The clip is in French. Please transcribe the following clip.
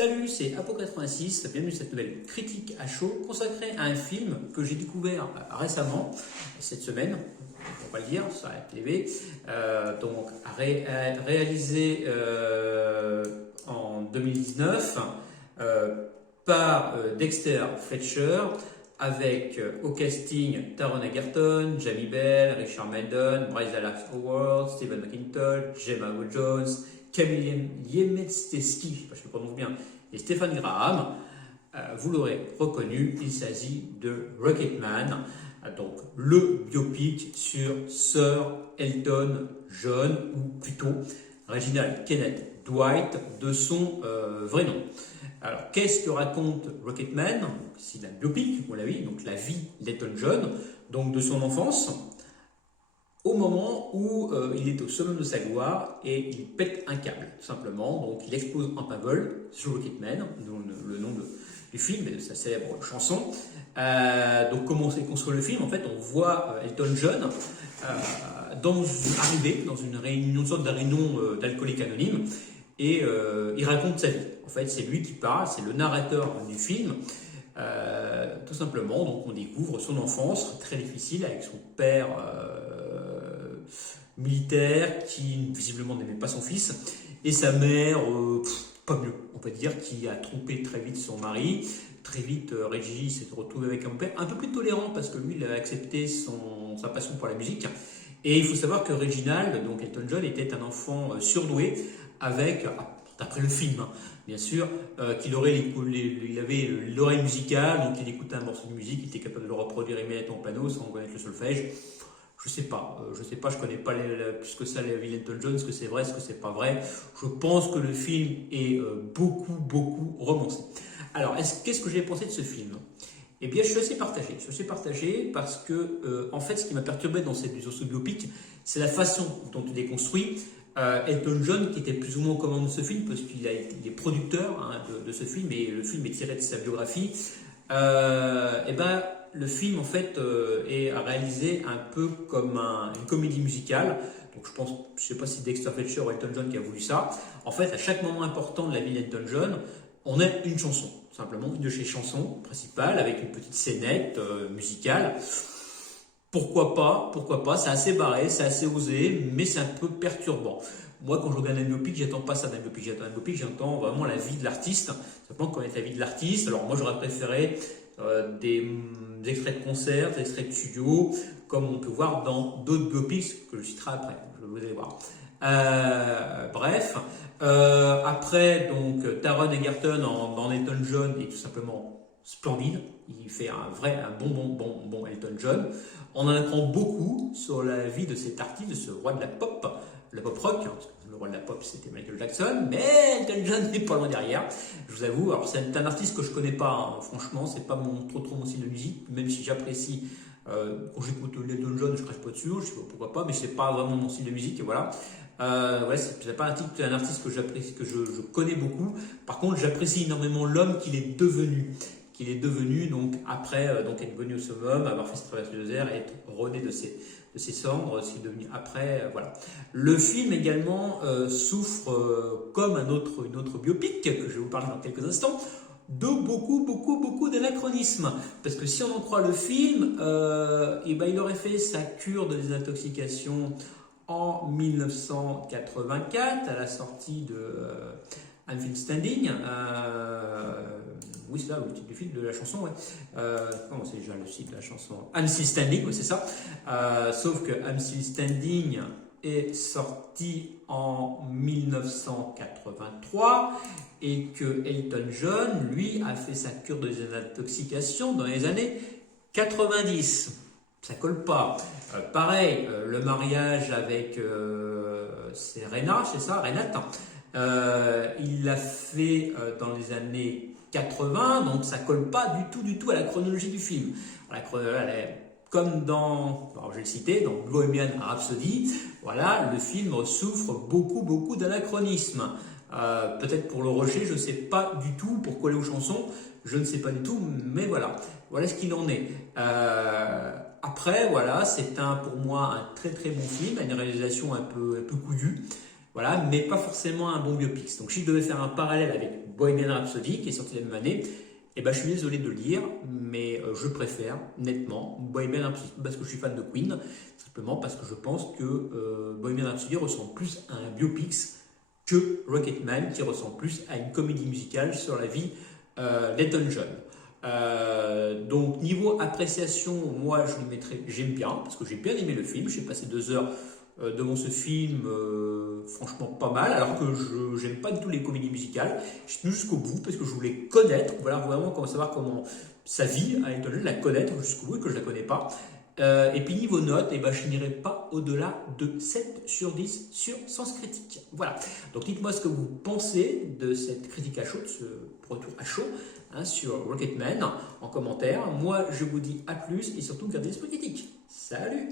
Salut, c'est Apo86, bienvenue à cette nouvelle critique à chaud consacrée à un film que j'ai découvert récemment, cette semaine, on va le dire, sur la TV, réalisé en 2019 par Dexter Fletcher, avec au casting Taron Egerton, Jamie Bell, Richard Madden, Bryce Dallas Howard, Stephen McIntosh, Gemma Jones, Camille Yemetsteski, je le prononce bien, et Stephen Graham. Vous l'aurez reconnu, il s'agit de Rocketman, donc le biopic sur Sir Elton John, ou plutôt Reginald Kenneth Dwight, de son vrai nom. Alors, qu'est-ce que raconte Rocketman? C'est un biopic, on l'a vu, donc la vie d'Elton John, donc de son enfance, au moment où il est au summum de sa gloire et il pète un câble, tout simplement. Donc il explose en plein vol sur Rocketman, le nom du film et de sa célèbre chanson. Donc comment s'est construit le film? En fait, on voit Elton John arriver dans une réunion, une sorte de réunion d'alcooliques anonymes, et il raconte sa vie. En fait, c'est lui qui parle, c'est le narrateur du film. Tout simplement, donc on découvre son enfance très difficile avec son père militaire qui visiblement n'aimait pas son fils, et sa mère, pas mieux, on peut dire, qui a trompé très vite son mari. Très vite, Reggie s'est retrouvé avec un père un peu plus tolérant parce que lui, il a accepté sa passion pour la musique. Et il faut savoir que Reginald, donc Elton John, était un enfant surdoué avec, d'après le film, bien sûr, il avait l'oreille musicale, donc il écoutait un morceau de musique, il était capable de le reproduire immédiatement au piano sans connaître le solfège. Je sais pas, je connais pas plus que ça la vie d'Elton John, ce que c'est vrai, ce que c'est pas vrai. Je pense que le film est beaucoup romancé. Alors, qu'est-ce que j'ai pensé de ce film? Eh bien, je suis assez partagé. Je suis assez partagé parce que, en fait, ce qui m'a perturbé dans ce biopic, c'est la façon dont il est construit. Elton John, qui était plus ou moins aux commandes de ce film, parce qu'il est producteur de ce film, et le film est tiré de sa biographie. Le film, en fait, est réalisé un peu comme une comédie musicale. Donc, je sais pas si Dexter Fletcher ou Elton John qui a voulu ça. En fait, à chaque moment important de la vie d'Elton John, on a une chanson, simplement une de ses chansons principales, avec une petite scénette musicale. Pourquoi pas, c'est assez barré, c'est assez osé, mais c'est un peu perturbant. Moi, quand je regarde un biopic, j'attends pas ça d'un biopic, j'attends vraiment la vie de l'artiste, simplement connaître la vie de l'artiste. Alors moi, j'aurais préféré des extraits de concerts, des extraits de studio, comme on peut voir dans d'autres biopics que je citerai après, vous allez voir. Après, donc, Taron Egerton dans Elton John est tout simplement splendide. Il fait un bon Elton John. On en apprend beaucoup sur la vie de cet artiste, de ce roi de la pop rock. Parce que le roi de la pop, c'était Michael Jackson, mais Elton John n'est pas loin derrière. Je vous avoue, alors c'est un artiste que je connais pas, hein. Franchement, c'est pas trop mon style de musique, même si j'apprécie. Quand j'écoute Elton John, je crache pas dessus, je sais pas pourquoi pas, mais c'est pas vraiment mon style de musique, et voilà. C'est pas un artiste que j'apprécie, que je connais beaucoup. Par contre, j'apprécie énormément l'homme qu'il est devenu. Donc après, donc être venu au summum, avoir fait cette traversée de désert et être rené de ses cendres, ce qui est devenu après, voilà. Le film également souffre, comme une autre biopic que je vais vous parler dans quelques instants, de beaucoup d'anachronismes. Parce que si on en croit le film, il aurait fait sa cure de désintoxication en 1984, à la sortie de I'm Still Standing. Oui, c'est là le titre du film, de la chanson, ouais. Non, c'est déjà le titre de la chanson. I'm Still Standing, ouais, c'est ça. Sauf que I'm Still Standing est sorti en 1983 et que Elton John, lui, a fait sa cure de désintoxication dans les années 90. Ça colle pas. Pareil, le mariage avec c'est Renat, c'est ça, Renate. Il l'a fait dans les années 80, donc ça colle pas du tout à la chronologie du film. Comme dans, alors je vais le citer, dans Bohemian Rhapsody, voilà, le film souffre beaucoup d'anachronismes. Peut-être pour le rejet, je ne sais pas du tout, pour coller aux chansons, je ne sais pas du tout, mais voilà ce qu'il en est. Après, voilà, c'est pour moi un très bon film, une réalisation un peu cousue, Voilà, mais pas forcément un bon biopic. Donc si je devais faire un parallèle avec Bohemian Rhapsody, qui est sorti la même année, eh ben, je suis désolé de le dire, mais je préfère nettement Bohemian Rhapsody parce que je suis fan de Queen, simplement parce que je pense que Bohemian Rhapsody ressemble plus à un biopic que Rocketman, qui ressemble plus à une comédie musicale sur la vie d'Elton John. Donc niveau appréciation, moi je lui mettrais, j'aime bien, parce que j'ai bien aimé le film, j'ai passé 2 heures devant ce film, franchement pas mal, alors que je n'aime pas du tout les comédies musicales. Je suis tenu jusqu'au bout parce que je voulais connaître, voilà, vraiment savoir comment sa vie à Elton John, la connaître jusqu'au bout et que je ne la connais pas. Et puis niveau note, eh ben, je n'irai pas au-delà de 7 sur 10 sur Sens Critique. Voilà, donc dites-moi ce que vous pensez de cette critique à chaud, de ce retour à chaud sur Rocketman en commentaire. Moi je vous dis à plus et surtout gardez l'esprit critique. Salut!